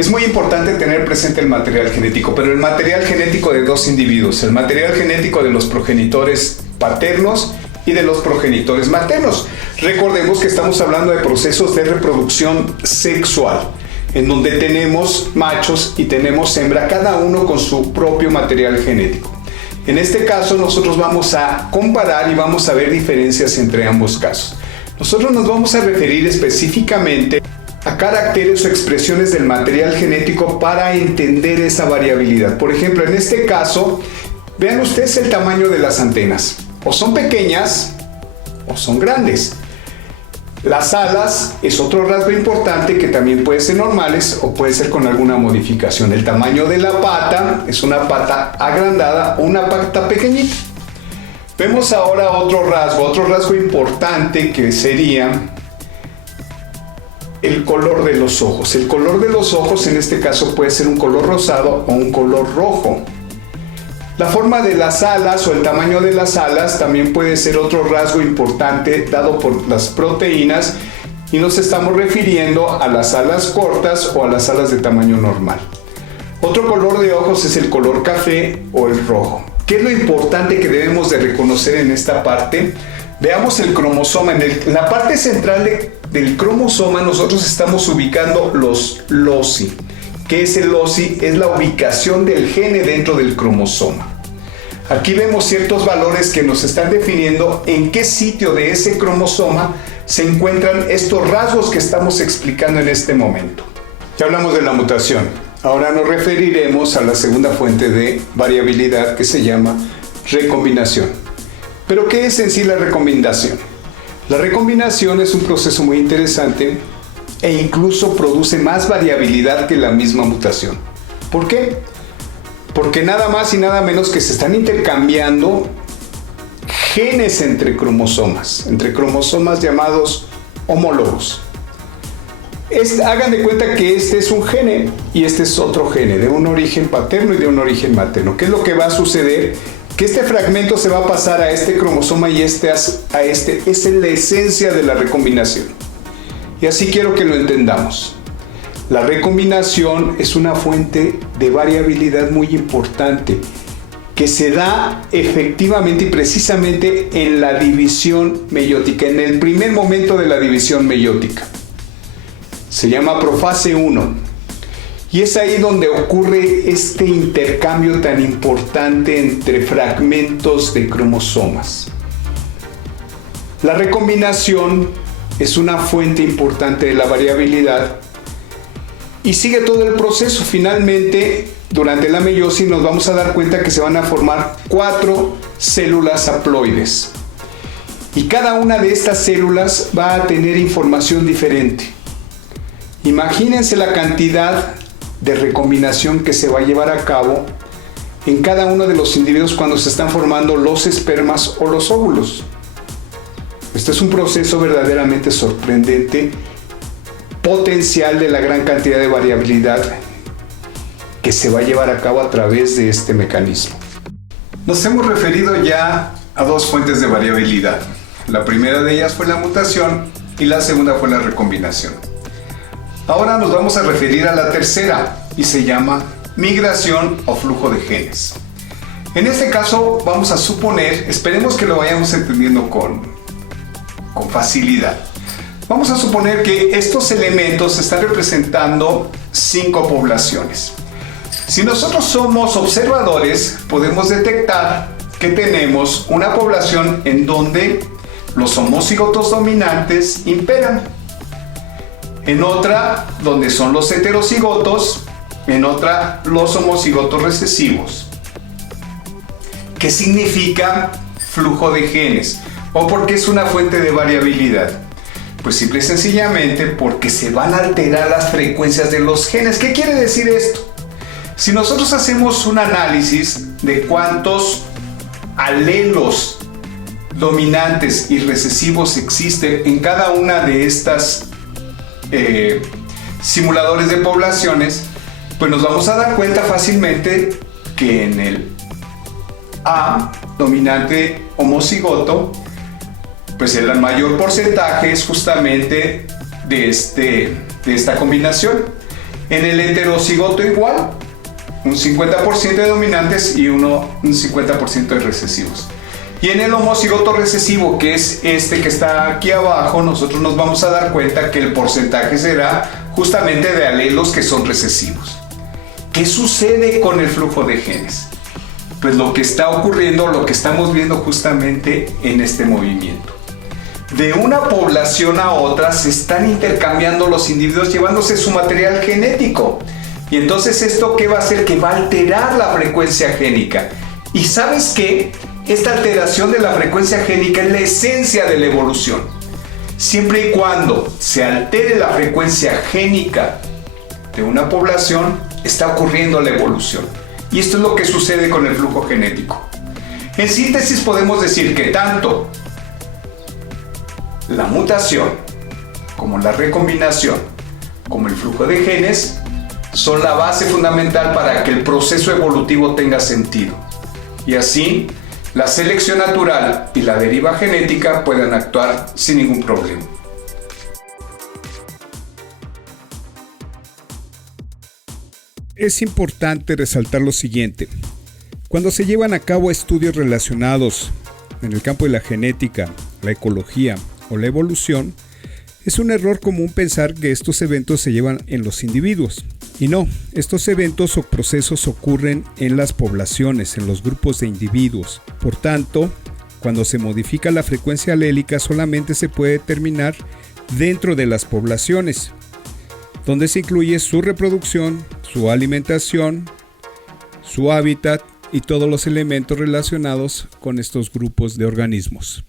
Es muy importante tener presente el material genético, pero el material genético de dos individuos, el material genético de los progenitores paternos y de los progenitores maternos. Recordemos que estamos hablando de procesos de reproducción sexual, en donde tenemos machos y tenemos hembra, cada uno con su propio material genético. En este caso nosotros vamos a comparar y vamos a ver diferencias entre ambos casos. Nosotros nos vamos a referir específicamente a caracteres o expresiones del material genético para entender esa variabilidad. Por ejemplo, en este caso, vean ustedes el tamaño de las antenas. O son pequeñas o son grandes. Las alas es otro rasgo importante que también puede ser normales o puede ser con alguna modificación. El tamaño de la pata es una pata agrandada o una pata pequeñita. Vemos ahora otro rasgo importante que sería el color de los ojos. El color de los ojos en este caso puede ser un color rosado o un color rojo. La forma de las alas o el tamaño de las alas también puede ser otro rasgo importante dado por las proteínas y nos estamos refiriendo a las alas cortas o a las alas de tamaño normal. Otro color de ojos es el color café o el rojo. ¿Qué es lo importante que debemos de reconocer en esta parte? Veamos el cromosoma. En la parte central del cromosoma nosotros estamos ubicando los loci. ¿Qué es el loci? Es la ubicación del gene dentro del cromosoma. Aquí vemos ciertos valores que nos están definiendo en qué sitio de ese cromosoma se encuentran estos rasgos que estamos explicando en este momento. Ya hablamos de la mutación. Ahora nos referiremos a la segunda fuente de variabilidad que se llama recombinación. ¿Pero qué es en sí la recombinación? La recombinación es un proceso muy interesante e incluso produce más variabilidad que la misma mutación. ¿Por qué? Porque nada más y nada menos que se están intercambiando genes entre cromosomas llamados homólogos. Hagan de cuenta que este es un gene y este es otro gene, de un origen paterno y de un origen materno. ¿Qué es lo que va a suceder? Que este fragmento se va a pasar a este cromosoma y a este. Esa es la esencia de la recombinación. Y así quiero que lo entendamos. La recombinación es una fuente de variabilidad muy importante que se da efectivamente y precisamente en la división meiótica, en el primer momento de la división meiótica. Se llama profase 1 y es ahí donde ocurre este intercambio tan importante entre fragmentos de cromosomas. La recombinación es una fuente importante de la variabilidad y sigue todo el proceso. Finalmente, durante la meiosis nos vamos a dar cuenta que se van a formar 4 células haploides y cada una de estas células va a tener información diferente. Imagínense la cantidad de recombinación que se va a llevar a cabo en cada uno de los individuos cuando se están formando los espermas o los óvulos. Este es un proceso verdaderamente sorprendente, potencial de la gran cantidad de variabilidad que se va a llevar a cabo a través de este mecanismo. Nos hemos referido ya a 2 fuentes de variabilidad. La primera de ellas fue la mutación y la segunda fue la recombinación. Ahora nos vamos a referir a la tercera y se llama migración o flujo de genes. En este caso vamos a suponer, esperemos que lo vayamos entendiendo con facilidad. Vamos a suponer que estos elementos están representando 5 poblaciones. Si nosotros somos observadores, podemos detectar que tenemos una población en donde los homocigotos dominantes imperan, en otra donde son los heterocigotos, en otra los homocigotos recesivos. ¿Qué significa flujo de genes? ¿O por qué es una fuente de variabilidad? Pues simple y sencillamente porque se van a alterar las frecuencias de los genes. ¿Qué quiere decir esto? Si nosotros hacemos un análisis de cuántos alelos dominantes y recesivos existen en cada una de estas simuladores de poblaciones, pues nos vamos a dar cuenta fácilmente que en el A dominante homocigoto, pues el mayor porcentaje es justamente de esta combinación. En el heterocigoto igual, un 50% de dominantes y un 50% de recesivos. Y en el homocigoto recesivo, que es este que está aquí abajo, nosotros nos vamos a dar cuenta que el porcentaje será justamente de alelos que son recesivos. ¿Qué sucede con el flujo de genes? Pues lo que está ocurriendo, lo que estamos viendo justamente en este movimiento. De una población a otra se están intercambiando los individuos llevándose su material genético. Y entonces esto ¿qué va a hacer? Que va a alterar la frecuencia génica. ¿Y sabes qué? Esta alteración de la frecuencia génica es la esencia de la evolución. Siempre y cuando se altere la frecuencia génica de una población, está ocurriendo la evolución. Y esto es lo que sucede con el flujo genético. En síntesis podemos decir que tanto la mutación, como la recombinación, como el flujo de genes, son la base fundamental para que el proceso evolutivo tenga sentido. Y así, la selección natural y la deriva genética pueden actuar sin ningún problema. Es importante resaltar lo siguiente. Cuando se llevan a cabo estudios relacionados en el campo de la genética, la ecología o la evolución, es un error común pensar que estos eventos se llevan en los individuos. Y no, estos eventos o procesos ocurren en las poblaciones, en los grupos de individuos. Por tanto, cuando se modifica la frecuencia alélica solamente se puede determinar dentro de las poblaciones, donde se incluye su reproducción, su alimentación, su hábitat y todos los elementos relacionados con estos grupos de organismos.